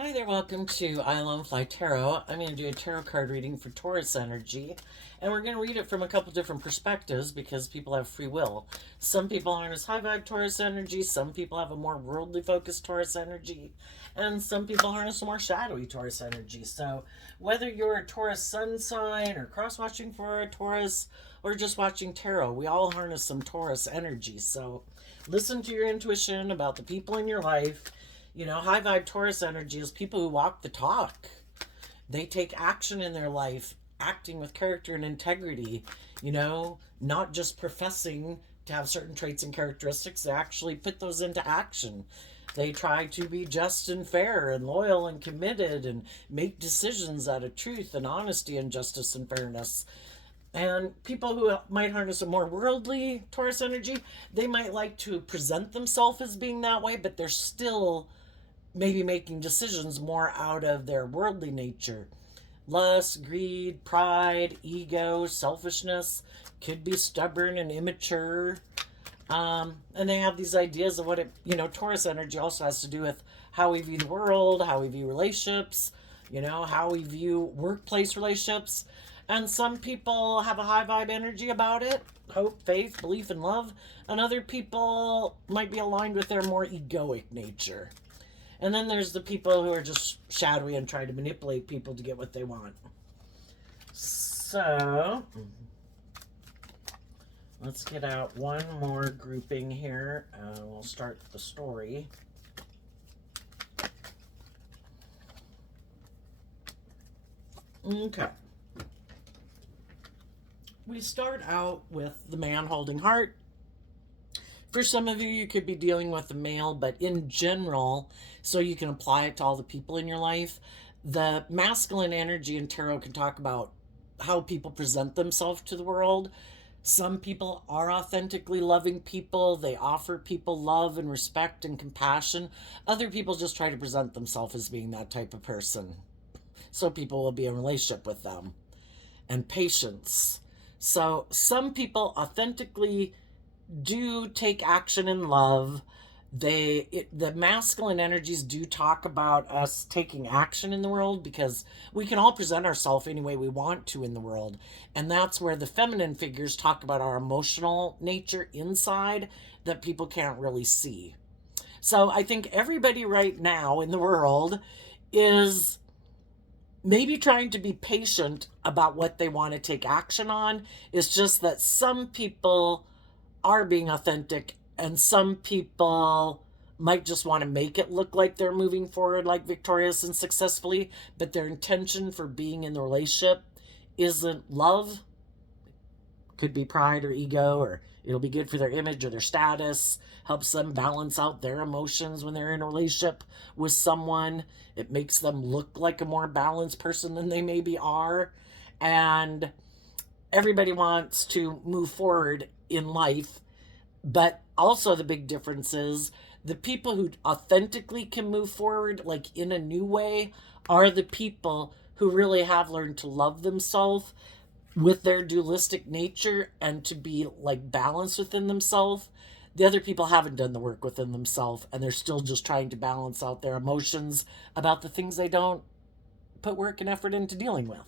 Hi there, welcome to I Love Fly Tarot. I'm going to do a tarot card reading for Taurus energy, and we're going to read it from a couple different perspectives because people have free will. Some people harness high vibe Taurus energy, some people have a more worldly focused Taurus energy, and some people harness a more shadowy Taurus energy. So, whether you're a Taurus sun sign or cross watching for a Taurus or just watching tarot, we all harness some Taurus energy. So, listen to your intuition about the people in your life. High vibe Taurus energy is people who walk the talk. They take action in their life, acting with character and integrity, not just professing to have certain traits and characteristics. They actually put those into action. They try to be just and fair and loyal and committed and make decisions out of truth and honesty and justice and fairness. And people who might harness a more worldly Taurus energy, they might like to present themselves as being that way, but they're still maybe making decisions more out of their worldly nature. Lust, greed, pride, ego, selfishness, could be stubborn and immature. And they have these ideas of what Taurus energy also has to do with how we view the world, how we view relationships, how we view workplace relationships. And some people have a high vibe energy about it, hope, faith, belief, and love. And other people might be aligned with their more egoic nature. And then there's the people who are just shadowy and try to manipulate people to get what they want. So, let's get out one more grouping here. We'll start the story. Okay. We start out with the man holding heart. For some of you, you could be dealing with a male, but in general, so you can apply it to all the people in your life, the masculine energy in tarot can talk about how people present themselves to the world. Some people are authentically loving people. They offer people love and respect and compassion. Other people just try to present themselves as being that type of person. So people will be in a relationship with them. And patience. So some people authentically do take action in love. The masculine energies do talk about us taking action in the world because we can all present ourselves any way we want to in the world, and that's where the feminine figures talk about our emotional nature inside that people can't really see. So I think everybody right now in the world is maybe trying to be patient about what they want to take action on. It's just that some people are being authentic and some people might just want to make it look like they're moving forward like victorious and successfully, but their intention for being in the relationship isn't love. Could be pride or ego, or it'll be good for their image or their status, helps them balance out their emotions when they're in a relationship with someone. It makes them look like a more balanced person than they maybe are. And everybody wants to move forward in life, but also the big difference is the people who authentically can move forward like in a new way are the people who really have learned to love themselves with their dualistic nature and to be like balanced within themselves. The other people haven't done the work within themselves and they're still just trying to balance out their emotions about the things they don't put work and effort into dealing with.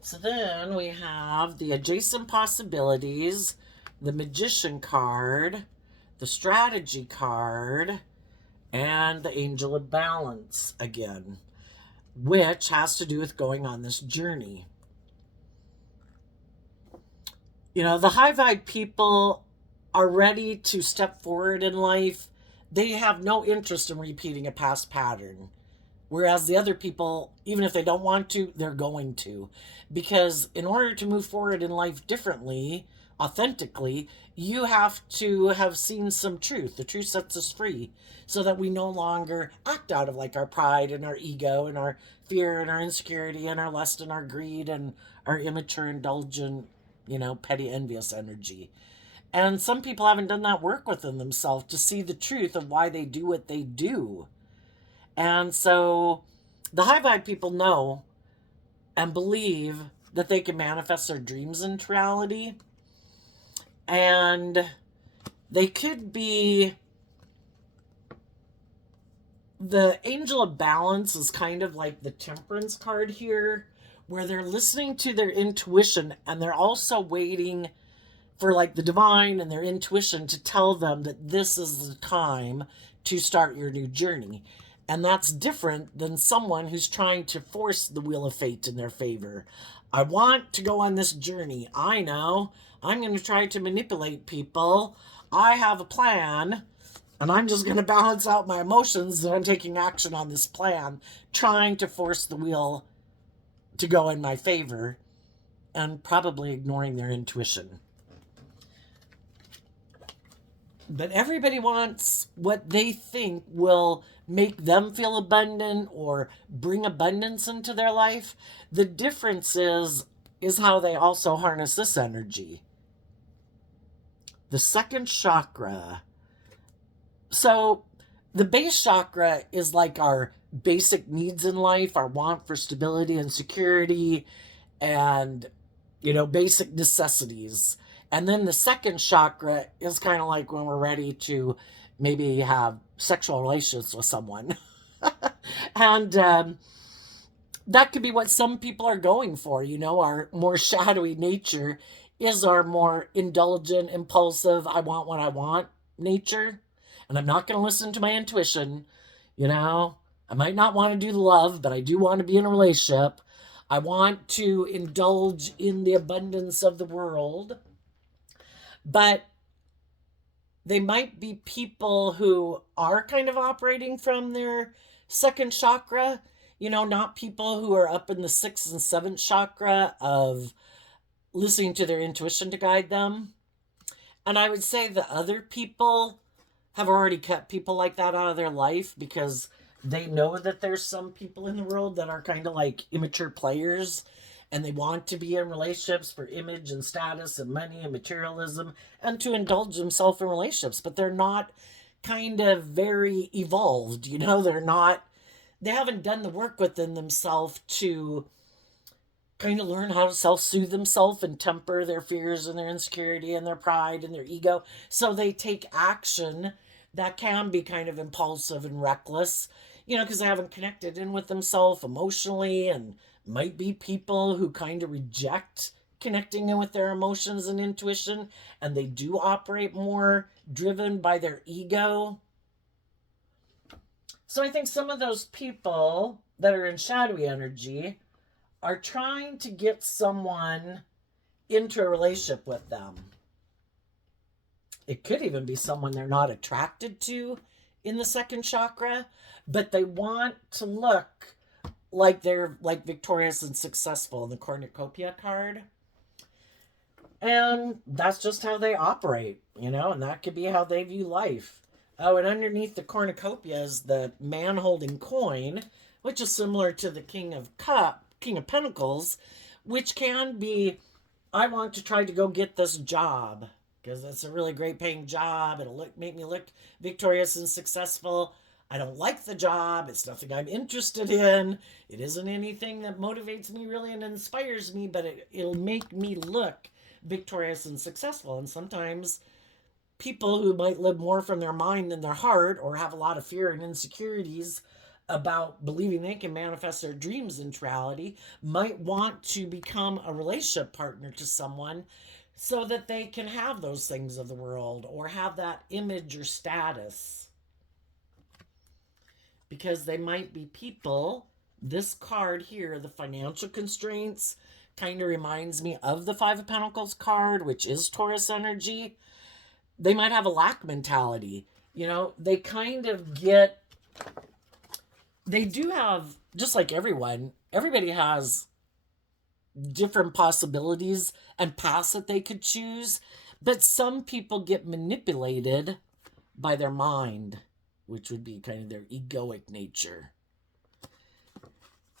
So then we have the adjacent possibilities, the magician card, the strategy card, and the angel of balance again, which has to do with going on this journey. The high vibe people are ready to step forward in life. They have no interest in repeating a past pattern. Whereas the other people, even if they don't want to, they're going to. Because in order to move forward in life differently, authentically, you have to have seen some truth. The truth sets us free so that we no longer act out of like our pride and our ego and our fear and our insecurity and our lust and our greed and our immature, indulgent, petty, envious energy. And some people haven't done that work within themselves to see the truth of why they do what they do. And so the high vibe people know and believe that they can manifest their dreams into reality. And they could be The Angel of Balance is kind of like the Temperance card here, where they're listening to their intuition and they're also waiting for like the divine and their intuition to tell them that this is the time to start your new journey. And that's different than someone who's trying to force the wheel of fate in their favor. I want to go on this journey. I know. I'm going to try to manipulate people. I have a plan. And I'm just going to balance out my emotions that I'm taking action on this plan, trying to force the wheel to go in my favor, and probably ignoring their intuition. But everybody wants what they think will make them feel abundant or bring abundance into their life. The difference is how they also harness this energy. The second chakra. So the base chakra is like our basic needs in life, our want for stability and security, and basic necessities. And then the second chakra is kind of like when we're ready to maybe have sexual relations with someone. And that could be what some people are going for. Our more shadowy nature is our more indulgent, impulsive, I want what I want nature. And I'm not going to listen to my intuition. I might not want to do the love, but I do want to be in a relationship. I want to indulge in the abundance of the world. But they might be people who are kind of operating from their second chakra, not people who are up in the sixth and seventh chakra of listening to their intuition to guide them. And I would say the other people have already kept people like that out of their life because they know that there's some people in the world that are kind of like immature players and they want to be in relationships for image and status and money and materialism and to indulge themselves in relationships, but they're not kind of very evolved. They haven't done the work within themselves to kind of learn how to self-soothe themselves and temper their fears and their insecurity and their pride and their ego. So they take action that can be kind of impulsive and reckless, because they haven't connected in with themselves emotionally, and might be people who kind of reject connecting in with their emotions and intuition, and they do operate more driven by their ego. So I think some of those people that are in shadowy energy are trying to get someone into a relationship with them. It could even be someone they're not attracted to in the second chakra, but they want to look like they're like victorious and successful in the cornucopia card. And that's just how they operate, and that could be how they view life. Oh, and underneath the cornucopia is the man holding coin, which is similar to the King of Pentacles, which can be, I want to try to go get this job because it's a really great paying job. It'll make me look victorious and successful. I don't like the job. It's nothing I'm interested in. It isn't anything that motivates me really and inspires me, but it'll make me look victorious and successful. And sometimes people who might live more from their mind than their heart, or have a lot of fear and insecurities about believing they can manifest their dreams into reality, might want to become a relationship partner to someone so that they can have those things of the world or have that image or status. Because they might be people, this card here, the financial constraints, kind of reminds me of the Five of Pentacles card, which is Taurus energy. They might have a lack mentality. They kind of they do have, just like everybody has different possibilities and paths that they could choose, but some people get manipulated by their mind, which would be kind of their egoic nature.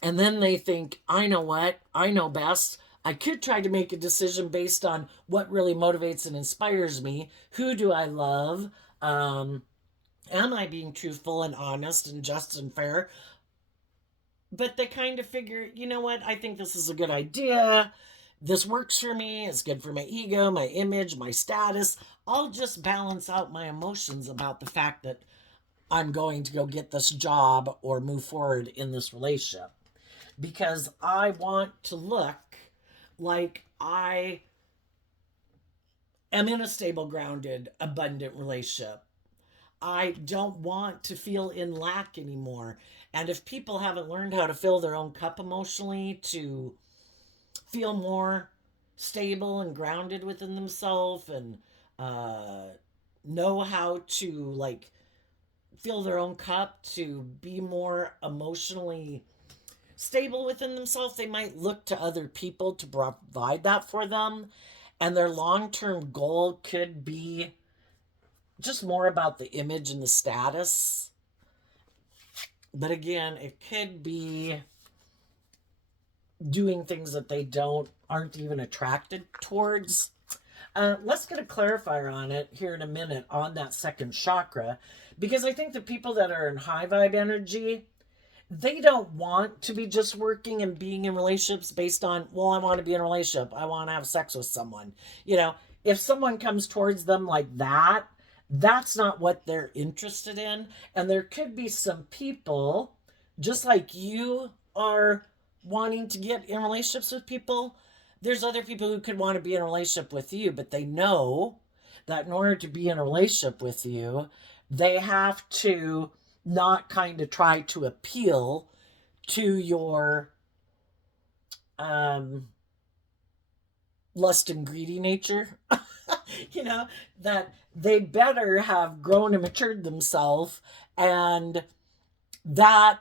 And then they think, I know what, I know best. I could try to make a decision based on what really motivates and inspires me. Who do I love? Am I being truthful and honest and just and fair? But they kind of figure, you know what? I think this is a good idea. This works for me. It's good for my ego, my image, my status. I'll just balance out my emotions about the fact that I'm going to go get this job or move forward in this relationship because I want to look like I am in a stable, grounded, abundant relationship. I don't want to feel in lack anymore. And if people haven't learned how to fill their own cup emotionally to feel more stable and grounded within themselves and uh, know how to like fill their own cup to be more emotionally stable within themselves, they might look to other people to provide that for them. And their long term goal could be just more about the image and the status. But again, it could be doing things that they aren't even attracted towards. Let's get a clarifier on it here in a minute on that second chakra, because I think the people that are in high vibe energy, they don't want to be just working and being in relationships based on, well, I want to be in a relationship, I want to have sex with someone. You know, if someone comes towards them like that, that's not what they're interested in. And there could be some people, just like you are wanting to get in relationships with people, there's other people who could want to be in a relationship with you, but they know that in order to be in a relationship with you, they have to not kind of try to appeal to your um, lust and greedy nature. You know, that they better have grown and matured themselves, and that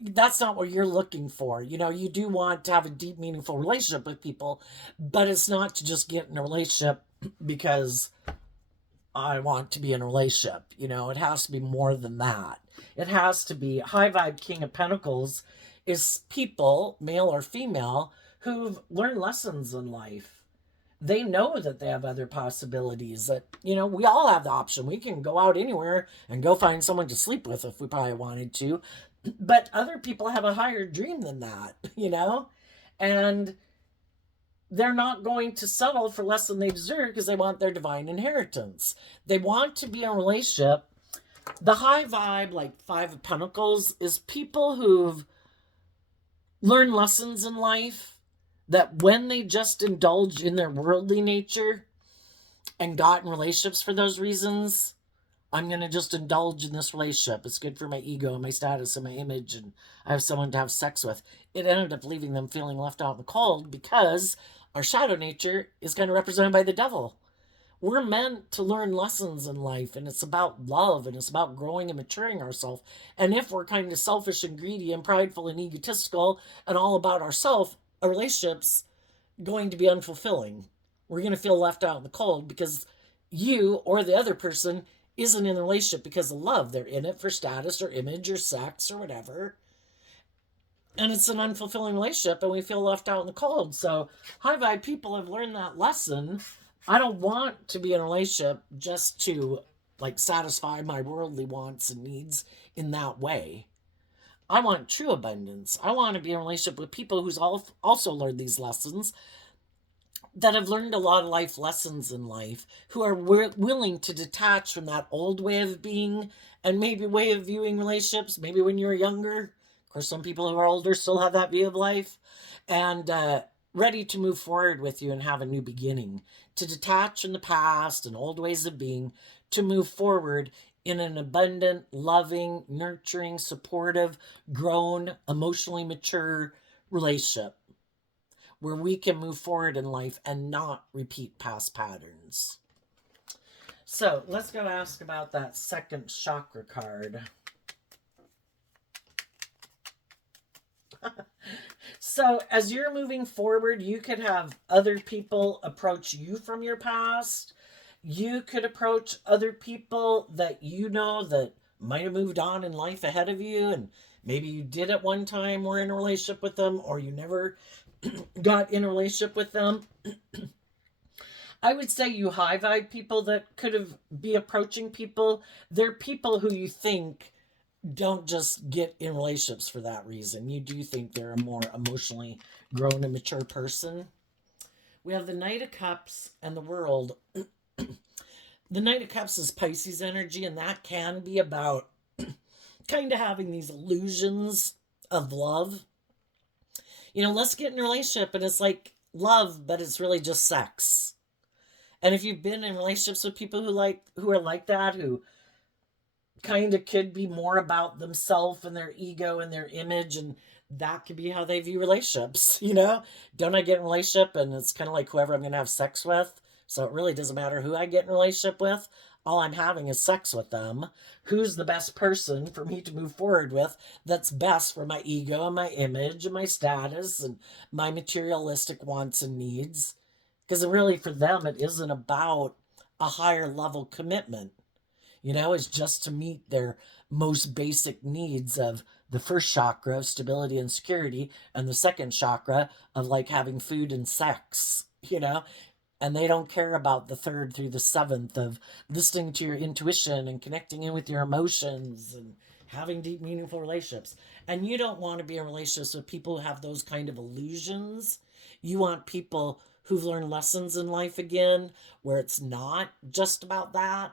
that's not what you're looking for. You know, you do want to have a deep, meaningful relationship with people, but it's not to just get in a relationship because I want to be in a relationship. You know, it has to be more than that. It has to be high vibe King of Pentacles is people, male or female, who've learned lessons in life. They know that they have other possibilities, that, you know, we all have the option. We can go out anywhere and go find someone to sleep with if we probably wanted to. But other people have a higher dream than that, you know? And they're not going to settle for less than they deserve because they want their divine inheritance. They want to be in a relationship. The high vibe, like Five of Pentacles, is people who've learned lessons in life that when they just indulge in their worldly nature and got in relationships for those reasons, I'm going to just indulge in this relationship. It's good for my ego and my status and my image, and I have someone to have sex with. It ended up leaving them feeling left out in the cold because our shadow nature is kind of represented by the devil. We're meant to learn lessons in life, and it's about love, and it's about growing and maturing ourselves. And if we're kind of selfish and greedy and prideful and egotistical and all about ourselves, a relationship's going to be unfulfilling. We're going to feel left out in the cold because you or the other person isn't in a relationship because of love. They're in it for status or image or sex or whatever. And it's an unfulfilling relationship and we feel left out in the cold. So high vibe people have learned that lesson. I don't want to be in a relationship just to like satisfy my worldly wants and needs in that way. I want true abundance. I want to be in a relationship with people who's also learned these lessons, that have learned a lot of life lessons in life, who are willing to detach from that old way of being and maybe way of viewing relationships, maybe when you were younger. Of course, some people who are older still have that view of life, and ready to move forward with you and have a new beginning, to detach from the past and old ways of being, to move forward in an abundant, loving, nurturing, supportive, grown, emotionally mature relationship where we can move forward in life and not repeat past patterns. So let's go ask about that second chakra card. So as you're moving forward, you could have other people approach you from your past. You could approach other people that you know that might have moved on in life ahead of you, and maybe you did at one time were in a relationship with them, or you never got in a relationship with them. I would say you high vibe people that could have be approaching people, they're people who you think don't just get in relationships for that reason. You do think they're a more emotionally grown and mature person. We have the Knight of Cups and the World. The Knight of Cups is Pisces energy, and that can be about kind of having these illusions of love. Let's get in a relationship, and it's like love, but it's really just sex. And if you've been in relationships with people who are like that, who kind of could be more about themselves and their ego and their image, and that could be how they view relationships. Don't I get in a relationship and it's kind of like whoever I'm going to have sex with, so it really doesn't matter who I get in a relationship with, all I'm having is sex with them. Who's the best person for me to move forward with, that's best for my ego and my image and my status and my materialistic wants and needs? Because really for them it isn't about a higher level commitment. Is just to meet their most basic needs of the first chakra of stability and security, and the second chakra of like having food and sex, and they don't care about the third through the seventh of listening to your intuition and connecting in with your emotions and having deep, meaningful relationships. And you don't want to be in relationships with people who have those kind of illusions. You want people who've learned lessons in life again, where it's not just about that.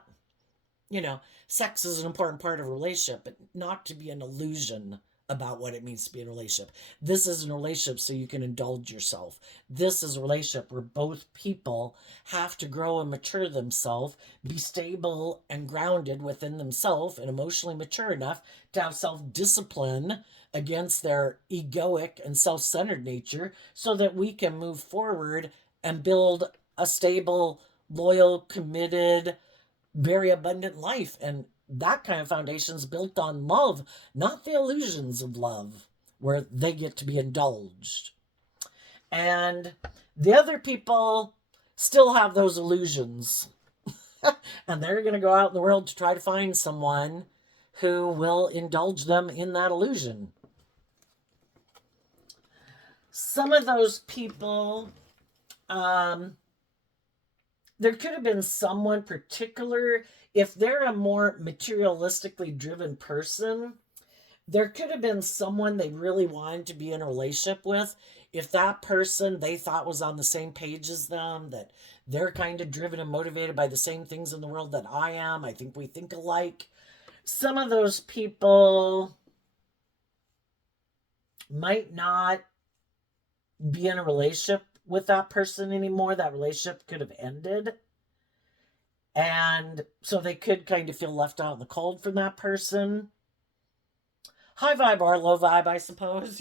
you know, Sex is an important part of a relationship, but not to be an illusion about what it means to be in a relationship. This is a relationship so you can indulge yourself. This is a relationship where both people have to grow and mature themselves, be stable and grounded within themselves, and emotionally mature enough to have self-discipline against their egoic and self-centered nature, so that we can move forward and build a stable, loyal, committed, very abundant life. And that kind of foundation is built on love, not the illusions of love where they get to be indulged. And the other people still have those illusions. And they're going to go out in the world to try to find someone who will indulge them in that illusion. Some of those people, there could have been someone particular. If they're a more materialistically driven person, there could have been someone they really wanted to be in a relationship with. If that person they thought was on the same page as them, that they're kind of driven and motivated by the same things in the world that I am, I think we think alike. Some of those people might not be in a relationship with that person anymore. That relationship could have ended. And so they could kind of feel left out in the cold from that person. High vibe or low vibe, I suppose,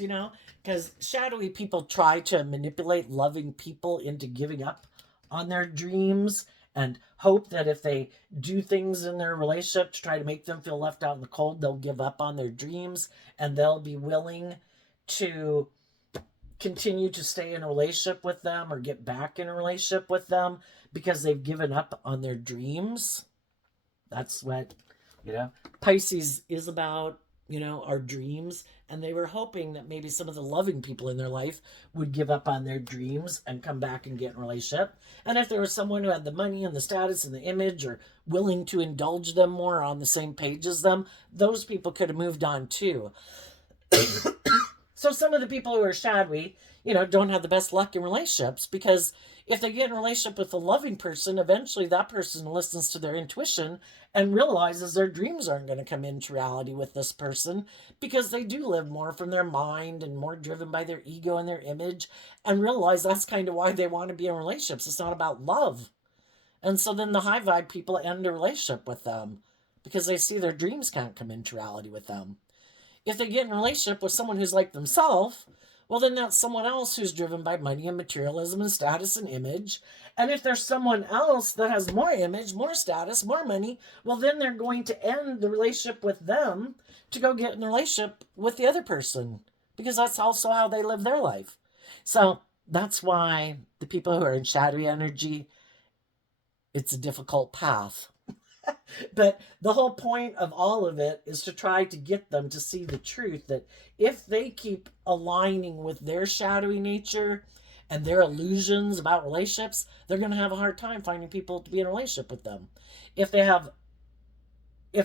because shadowy people try to manipulate loving people into giving up on their dreams, and hope that if they do things in their relationship to try to make them feel left out in the cold, they'll give up on their dreams and they'll be willing to continue to stay in a relationship with them or get back in a relationship with them because they've given up on their dreams. That's what, Pisces is about, our dreams. And they were hoping that maybe some of the loving people in their life would give up on their dreams and come back and get in a relationship. And if there was someone who had the money and the status and the image, or willing to indulge them more, on the same page as them, those people could have moved on too. So some of the people who are shadowy, don't have the best luck in relationships, because if they get in a relationship with a loving person, eventually that person listens to their intuition and realizes their dreams aren't going to come into reality with this person, because they do live more from their mind and more driven by their ego and their image, and realize that's kind of why they want to be in relationships. It's not about love. And so then the high vibe people end a relationship with them because they see their dreams can't come into reality with them. If they get in a relationship with someone who's like themselves, well, then that's someone else who's driven by money and materialism and status and image. And if there's someone else that has more image, more status, more money, well, then they're going to end the relationship with them to go get in a relationship with the other person, because that's also how they live their life. So that's why the people who are in shadowy energy, it's a difficult path. But the whole point of all of it is to try to get them to see the truth, that if they keep aligning with their shadowy nature and their illusions about relationships, they're going to have a hard time finding people to be in a relationship with them. If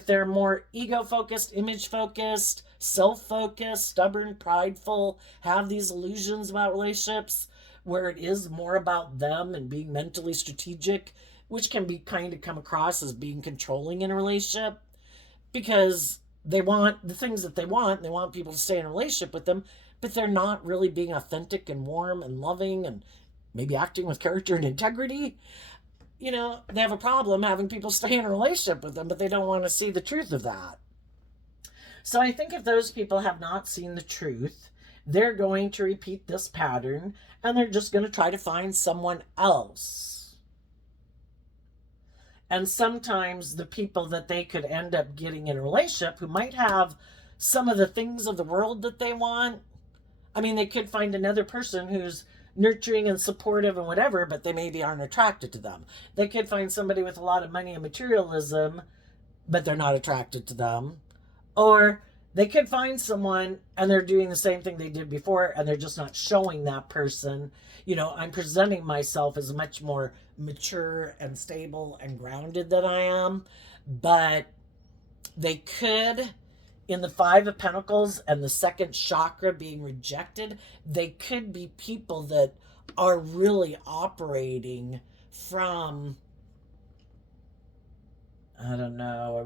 they're more ego focused, image focused, self focused, stubborn, prideful, have these illusions about relationships where it is more about them and being mentally strategic, which can be kind of come across as being controlling in a relationship, because they want the things that they want, and they want people to stay in a relationship with them, but they're not really being authentic and warm and loving and maybe acting with character and integrity. They have a problem having people stay in a relationship with them, but they don't want to see the truth of that. So I think if those people have not seen the truth, they're going to repeat this pattern, and they're just going to try to find someone else. And sometimes the people that they could end up getting in a relationship, who might have some of the things of the world that they want, I mean, they could find another person who's nurturing and supportive and whatever, but they maybe aren't attracted to them. They could find somebody with a lot of money and materialism, but they're not attracted to them. Or they could find someone and they're doing the same thing they did before, and they're just not showing that person. I'm presenting myself as much more mature and stable and grounded than I am. But they could, in the Five of Pentacles and the second chakra being rejected, they could be people that are really operating from, I don't know,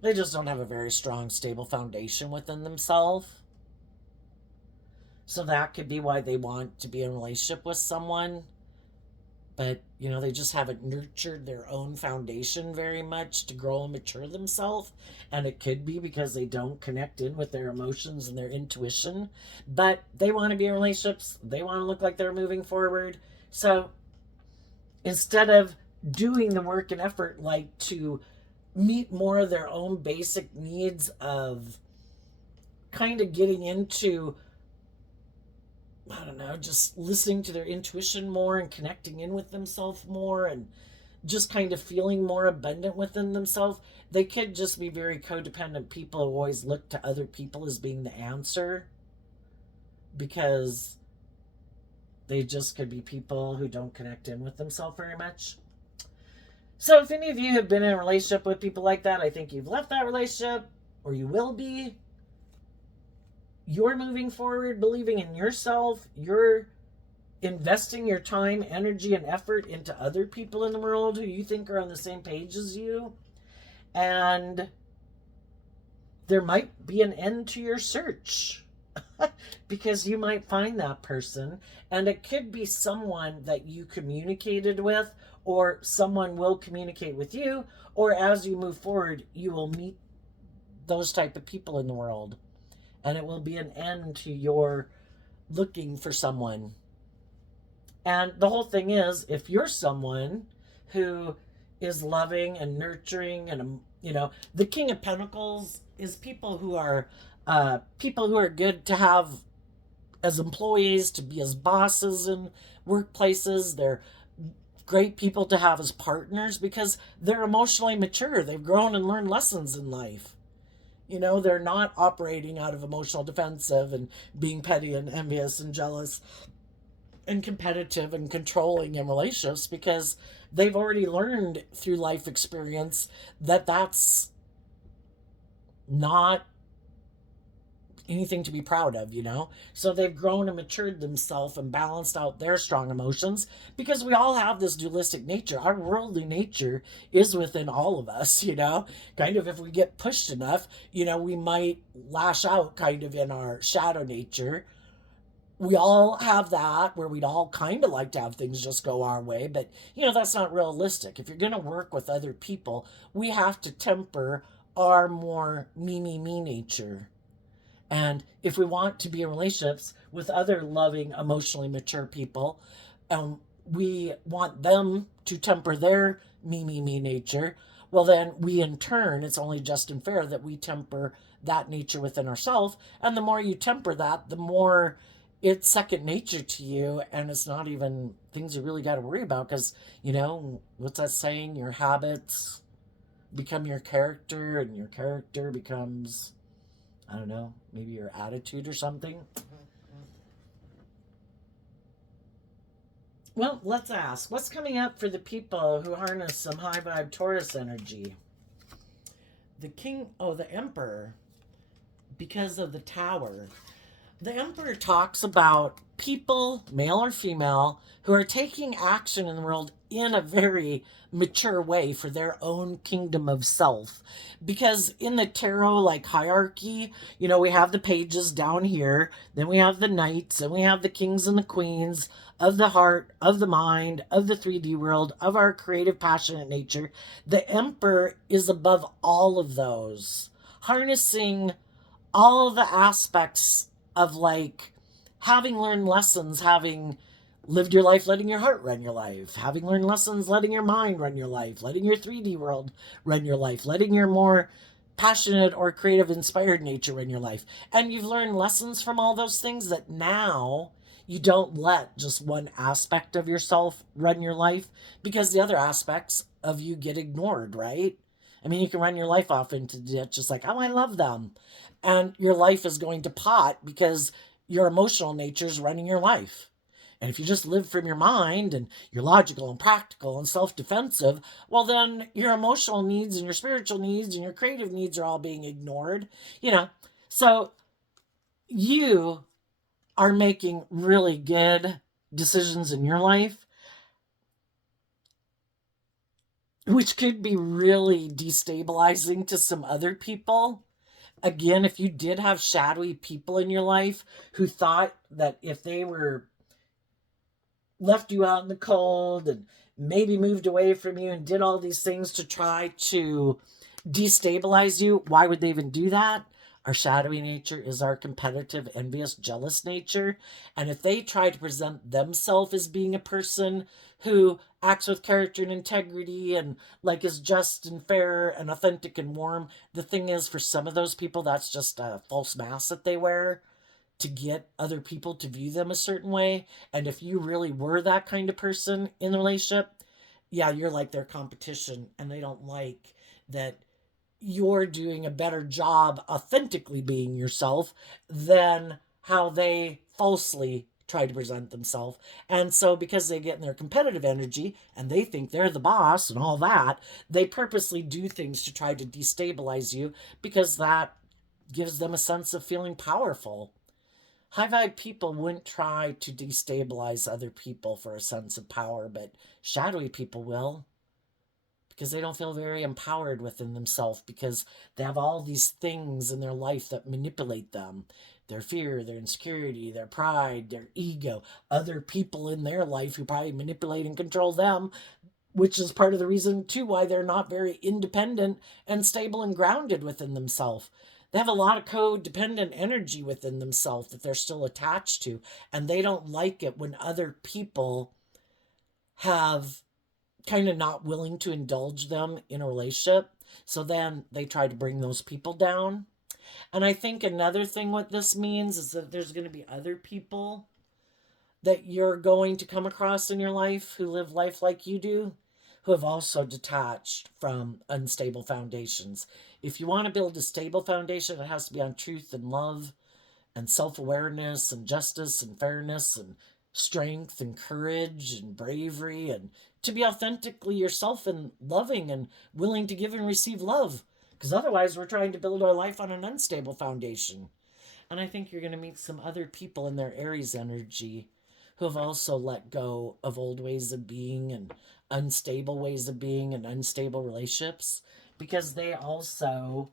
they just don't have a very strong, stable foundation within themselves. So that could be why they want to be in a relationship with someone. But, they just haven't nurtured their own foundation very much to grow and mature themselves. And it could be because they don't connect in with their emotions and their intuition. But they want to be in relationships. They want to look like they're moving forward. So instead of doing the work and effort, like to meet more of their own basic needs of kind of getting into, I don't know, just listening to their intuition more and connecting in with themselves more and just kind of feeling more abundant within themselves, they could just be very codependent people who always look to other people as being the answer, because they just could be people who don't connect in with themselves very much. So if any of you have been in a relationship with people like that, I think you've left that relationship, or you will be. You're moving forward, believing in yourself. You're investing your time, energy, and effort into other people in the world who you think are on the same page as you. And there might be an end to your search because you might find that person. And it could be someone that you communicated with, or someone will communicate with you, or as you move forward, you will meet those type of people in the world. And it will be an end to your looking for someone. And the whole thing is, if you're someone who is loving and nurturing, and the King of Pentacles is people who are good to have as employees, to be as bosses in workplaces. They're great people to have as partners because they're emotionally mature. They've grown and learned lessons in life. They're not operating out of emotional defensive and being petty and envious and jealous and competitive and controlling in relationships, because they've already learned through life experience that that's not anything to be proud of. So they've grown and matured themselves and balanced out their strong emotions, because we all have this dualistic nature. Our worldly nature is within all of us. Kind of, if we get pushed enough, we might lash out kind of in our shadow nature. We all have that, where we'd all kind of like to have things just go our way, but that's not realistic. If you're going to work with other people, we have to temper our more me nature. And if we want to be in relationships with other loving, emotionally mature people, we want them to temper their me nature. Well, then we in turn, it's only just and fair that we temper that nature within ourselves. And the more you temper that, the more it's second nature to you, and it's not even things you really got to worry about, because, what's that saying? Your habits become your character, and your character becomes, I don't know, maybe your attitude or something. Well, let's ask, what's coming up for the people who harness some high vibe Taurus energy? The Emperor, because of the Tower. The Emperor talks about people, male or female, who are taking action in the world in a very mature way for their own kingdom of self. Because in the tarot, like hierarchy, we have the pages down here, then we have the knights, and we have the kings and the queens of the heart, of the mind, of the 3D world, of our creative, passionate nature. The Emperor is above all of those, harnessing all of the aspects of like having learned lessons, having lived your life, letting your heart run your life, having learned lessons, letting your mind run your life, letting your 3D world run your life, letting your more passionate or creative, inspired nature run your life. And you've learned lessons from all those things that now you don't let just one aspect of yourself run your life because the other aspects of you get ignored, right? I mean, you can run your life off into the ditch just like, oh, I love them. And your life is going to pot because your emotional nature is running your life. And if you just live from your mind and you're logical and practical and self defensive, well, then your emotional needs and your spiritual needs and your creative needs are all being ignored, you know. So you are making really good decisions in your life, which could be really destabilizing to some other people. Again, if you did have shadowy people in your life who thought that if they were left you out in the cold and maybe moved away from you and did all these things to try to destabilize you, why would they even do that? Our shadowy nature is our competitive, envious, jealous nature. And if they try to present themselves as being a person who acts with character and integrity and like is just and fair and authentic and warm, the thing is, for some of those people, that's just a false mask that they wear to get other people to view them a certain way. And if you really were that kind of person in the relationship, yeah, you're like their competition and they don't like that you're doing a better job authentically being yourself than how they falsely try to present themselves. And so, because they get in their competitive energy and they think they're the boss and all that, they purposely do things to try to destabilize you because that gives them a sense of feeling powerful. High vibe people wouldn't try to destabilize other people for a sense of power, but shadowy people will because they don't feel very empowered within themselves because they have all these things in their life that manipulate them: their fear, their insecurity, their pride, their ego, other people in their life who probably manipulate and control them, which is part of the reason too why they're not very independent and stable and grounded within themselves. They have a lot of codependent energy within themselves that they're still attached to, and they don't like it when other people have kind of not willing to indulge them in a relationship. So then they try to bring those people down. And I think another thing what this means is that there's going to be other people that you're going to come across in your life who live life like you do, who have also detached from unstable foundations. If you want to build a stable foundation, it has to be on truth and love and self awareness and justice and fairness and strength and courage and bravery, and to be authentically yourself and loving and willing to give and receive love. Because otherwise, we're trying to build our life on an unstable foundation. And I think you're going to meet some other people in their Aries energy who have also let go of old ways of being and unstable ways of being and unstable relationships because they also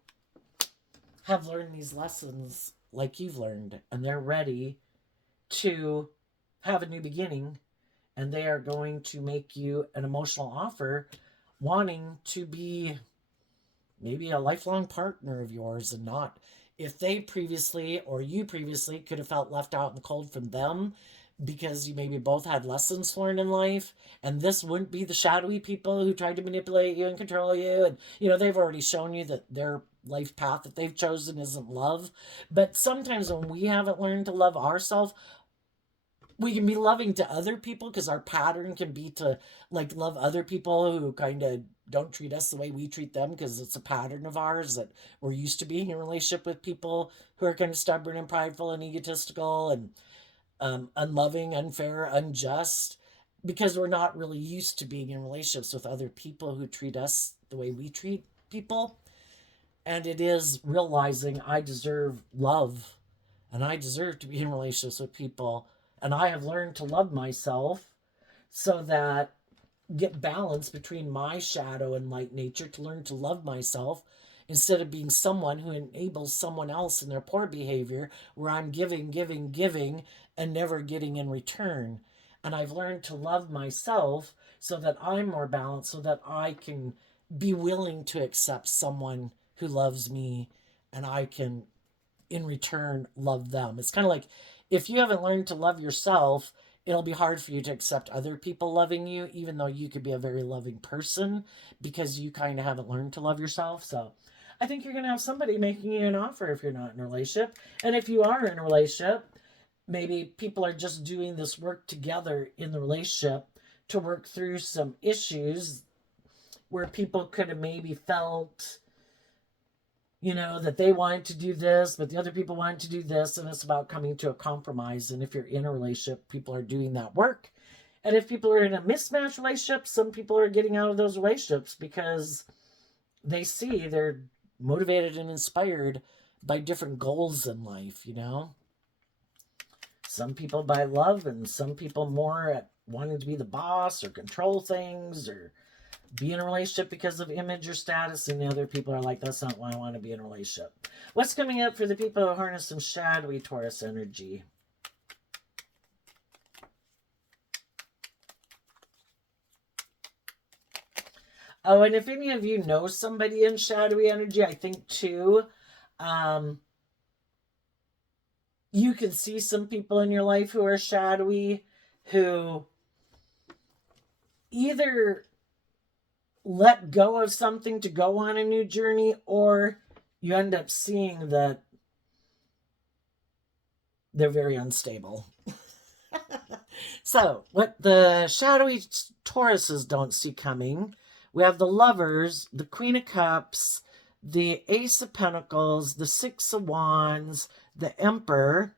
have learned these lessons like you've learned, and they're ready to have a new beginning, and they are going to make you an emotional offer wanting to be maybe a lifelong partner of yours. And not, if they previously or you previously could have felt left out in the cold from them because you maybe both had lessons learned in life, and this wouldn't be the shadowy people who tried to manipulate you and control you, and they've already shown you that their life path that they've chosen isn't love. But sometimes when we haven't learned to love ourselves, we can be loving to other people because our pattern can be to like love other people who kind of don't treat us the way we treat them because it's a pattern of ours that we're used to being in a relationship with people who are kind of stubborn and prideful and egotistical and unloving, unfair, unjust, because we're not really used to being in relationships with other people who treat us the way we treat people. And it is realizing I deserve love and I deserve to be in relationships with people. And I have learned to love myself so that get balance between my shadow and light nature, to learn to love myself instead of being someone who enables someone else in their poor behavior, where I'm giving, giving, giving, and never getting in return. And I've learned to love myself so that I'm more balanced, so that I can be willing to accept someone who loves me, and I can in return love them. It's kind of like, if you haven't learned to love yourself, it'll be hard for you to accept other people loving you, even though you could be a very loving person, because you kind of haven't learned to love yourself. So I think you're going to have somebody making you an offer if you're not in a relationship. And if you are in a relationship, maybe people are just doing this work together in the relationship to work through some issues where people could have maybe felt, that they wanted to do this, but the other people wanted to do this. And it's about coming to a compromise. And if you're in a relationship, people are doing that work. And if people are in a mismatched relationship, some people are getting out of those relationships because they see they're motivated and inspired by different goals in life. Some people by love, and some people more at wanting to be the boss or control things or be in a relationship because of image or status, and the other people are like, that's not why I want to be in a relationship. What's coming up for the people who harness some shadowy Taurus energy? Oh, and if any of you know somebody in shadowy energy, I think too, you can see some people in your life who are shadowy, who either let go of something to go on a new journey, or you end up seeing that they're very unstable. So, what the shadowy Tauruses don't see coming, we have the Lovers, the Queen of Cups, the Ace of Pentacles, the Six of Wands, the Emperor,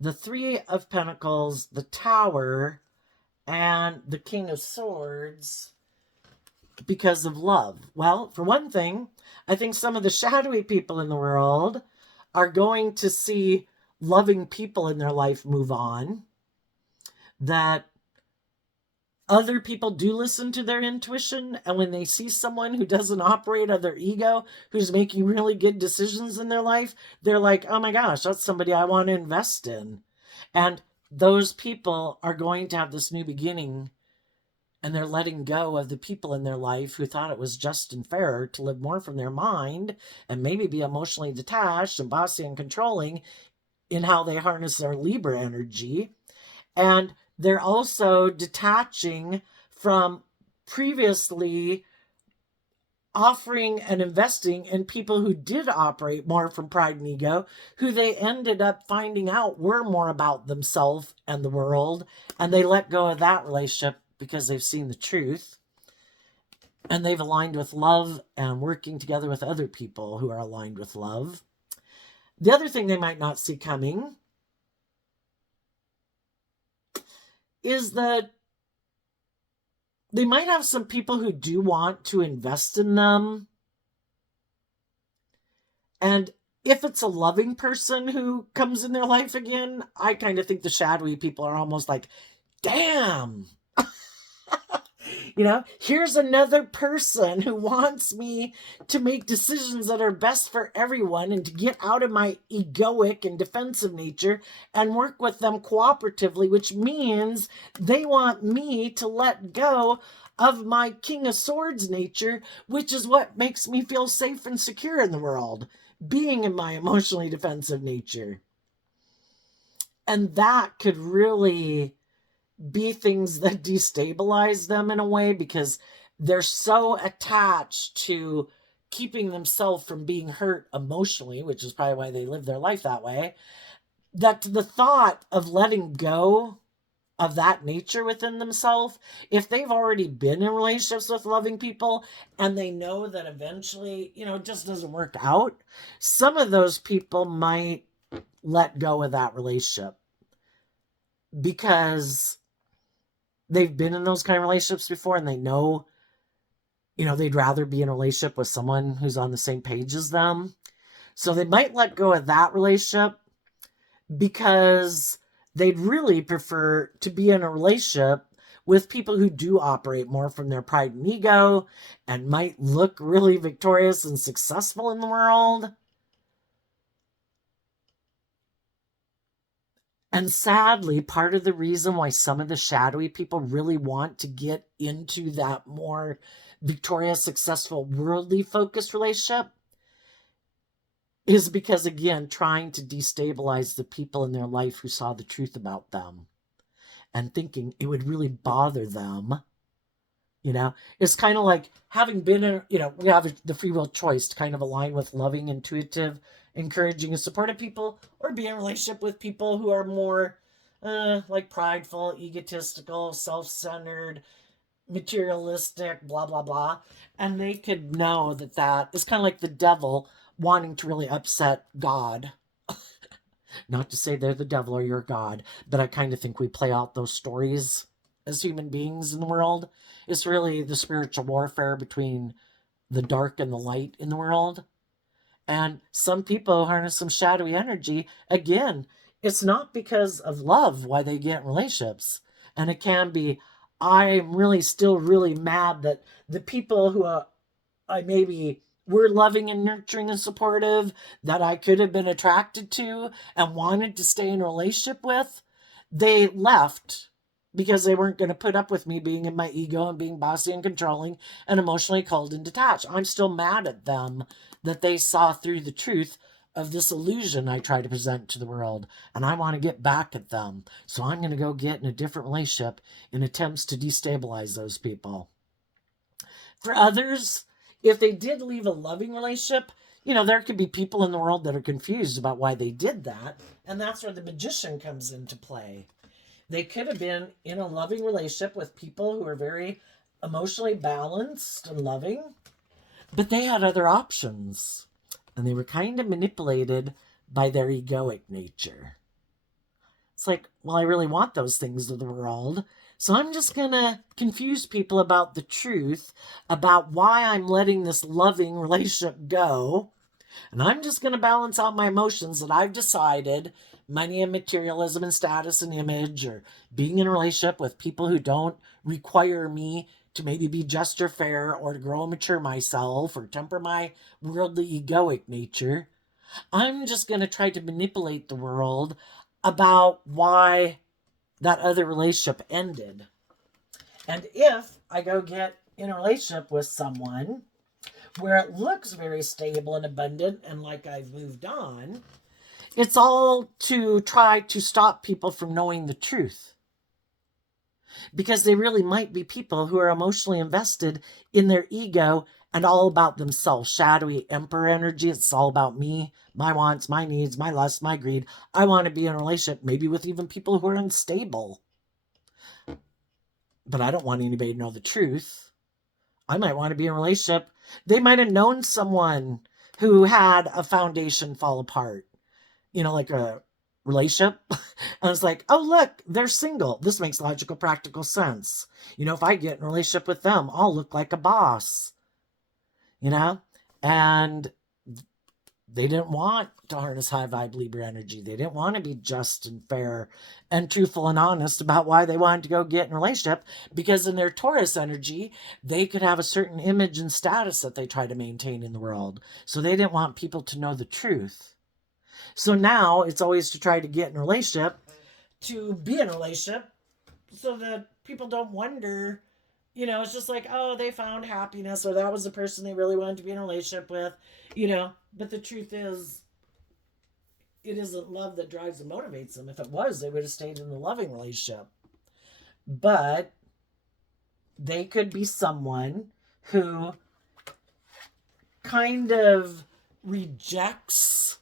the Three of Pentacles, the Tower, and the King of Swords, because of love. Well, for one thing, I think some of the shadowy people in the world are going to see loving people in their life move on, that other people do listen to their intuition, and when they see someone who doesn't operate on their ego, who's making really good decisions in their life, they're like, oh my gosh, that's somebody I want to invest in. And those people are going to have this new beginning, and they're letting go of the people in their life who thought it was just and fair to live more from their mind and maybe be emotionally detached and bossy and controlling in how they harness their Libra energy. And they're also detaching from previously offering and investing in people who did operate more from pride and ego, who they ended up finding out were more about themselves and the world, and they let go of that relationship because they've seen the truth, and they've aligned with love and working together with other people who are aligned with love. The other thing they might not see coming is that they might have some people who do want to invest in them. And if it's a loving person who comes in their life again, I kind of think the shadowy people are almost like, damn, here's another person who wants me to make decisions that are best for everyone and to get out of my egoic and defensive nature and work with them cooperatively, which means they want me to let go of my King of Swords nature, which is what makes me feel safe and secure in the world, being in my emotionally defensive nature. And that could really be things that destabilize them in a way, because they're so attached to keeping themselves from being hurt emotionally, which is probably why they live their life that way, that the thought of letting go of that nature within themselves, if they've already been in relationships with loving people and they know that eventually, it just doesn't work out, some of those people might let go of that relationship because they've been in those kind of relationships before, and they know, they'd rather be in a relationship with someone who's on the same page as them. So they might let go of that relationship, because they'd really prefer to be in a relationship with people who do operate more from their pride and ego and might look really victorious and successful in the world. And sadly, part of the reason why some of the shadowy people really want to get into that more victorious, successful, worldly focused relationship is because, again, trying to destabilize the people in their life who saw the truth about them and thinking it would really bother them. It's kind of like having been in, we have the free will choice to kind of align with loving, intuitive, encouraging, and supportive people, or be in a relationship with people who are more like prideful, egotistical, self centered, materialistic, blah, blah, blah. And they could know that is kind of like the devil wanting to really upset God. Not to say they're the devil or your God, but I kind of think we play out those stories as human beings in the world. It's really the spiritual warfare between the dark and the light in the world. And some people harness some shadowy energy. Again, it's not because of love why they get in relationships. And it can be, I'm really still really mad that the people who I maybe were loving and nurturing and supportive, that I could have been attracted to and wanted to stay in a relationship with, they left because they weren't going to put up with me being in my ego and being bossy and controlling and emotionally cold and detached. I'm still mad at them that they saw through the truth of this illusion I try to present to the world, and I want to get back at them. So I'm going to go get in a different relationship in attempts to destabilize those people. For others, if they did leave a loving relationship, there could be people in the world that are confused about why they did that. And that's where the magician comes into play. They could have been in a loving relationship with people who are very emotionally balanced and loving, but they had other options. And they were kind of manipulated by their egoic nature. It's like, well, I really want those things of the world. So I'm just going to confuse people about the truth about why I'm letting this loving relationship go. And I'm just going to balance out my emotions that I've decided, money and materialism and status and image, or being in a relationship with people who don't require me to maybe be just or fair or to grow and mature myself or temper my worldly egoic nature. I'm just going to try to manipulate the world about why that other relationship ended. And if I go get in a relationship with someone where it looks very stable and abundant and like I've moved on, it's all to try to stop people from knowing the truth. Because they really might be people who are emotionally invested in their ego and all about themselves. Shadowy emperor energy. It's all about me, my wants, my needs, my lust, my greed. I want to be in a relationship, maybe with even people who are unstable. But I don't want anybody to know the truth. I might want to be in a relationship. They might have known someone who had a foundation fall apart, like a relationship. And it's like, oh, look, they're single. This makes logical, practical sense. If I get in a relationship with them, I'll look like a boss, and they didn't want to harness high vibe Libra energy. They didn't want to be just and fair and truthful and honest about why they wanted to go get in a relationship, because in their Taurus energy, they could have a certain image and status that they try to maintain in the world. So they didn't want people to know the truth. So now it's always to try to get in a relationship, to be in a relationship, so that people don't wonder, it's just like, oh, they found happiness, or that was the person they really wanted to be in a relationship with, But the truth is, it isn't love that drives and motivates them. If it was, they would have stayed in the loving relationship. But they could be someone who kind of rejects,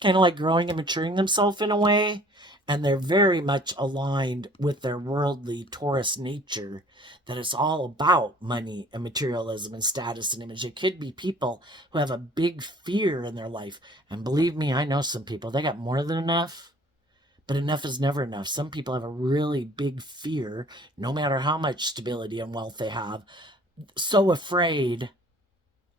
kind of like growing and maturing themselves in a way. And they're very much aligned with their worldly Taurus nature, that it's all about money and materialism and status and image. It could be people who have a big fear in their life. And believe me, I know some people, they got more than enough, but enough is never enough. Some people have a really big fear, no matter how much stability and wealth they have, so afraid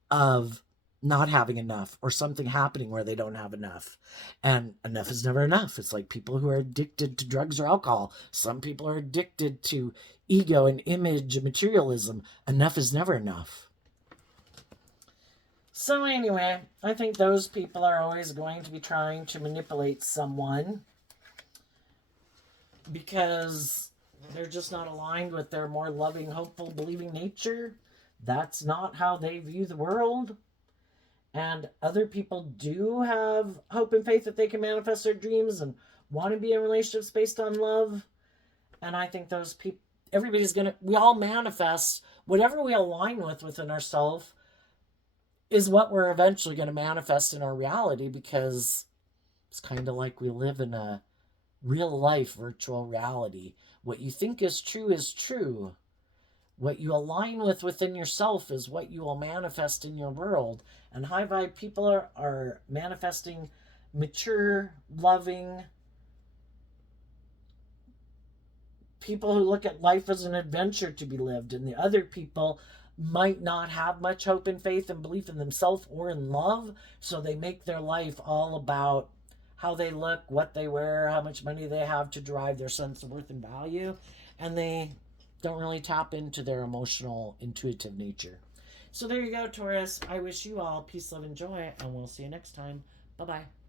of not having enough or something happening where they don't have enough. And enough is never enough. It's like people who are addicted to drugs or alcohol. Some people are addicted to ego and image and materialism. Enough is never enough. So, anyway, I think those people are always going to be trying to manipulate someone because they're just not aligned with their more loving, hopeful, believing nature. That's not how they view the world. And other people do have hope and faith that they can manifest their dreams and want to be in relationships based on love. And I think those people, we all manifest whatever we align with within ourselves is what we're eventually going to manifest in our reality, because it's kind of like we live in a real life virtual reality. What you think is true is true. What you align with within yourself is what you will manifest in your world. And high vibe people are manifesting mature, loving people who look at life as an adventure to be lived. And the other people might not have much hope and faith and belief in themselves or in love. So they make their life all about how they look, what they wear, how much money they have to derive their sense of worth and value. And they don't really tap into their emotional, intuitive nature. So there you go, Taurus. I wish you all peace, love, and joy, and we'll see you next time. Bye-bye.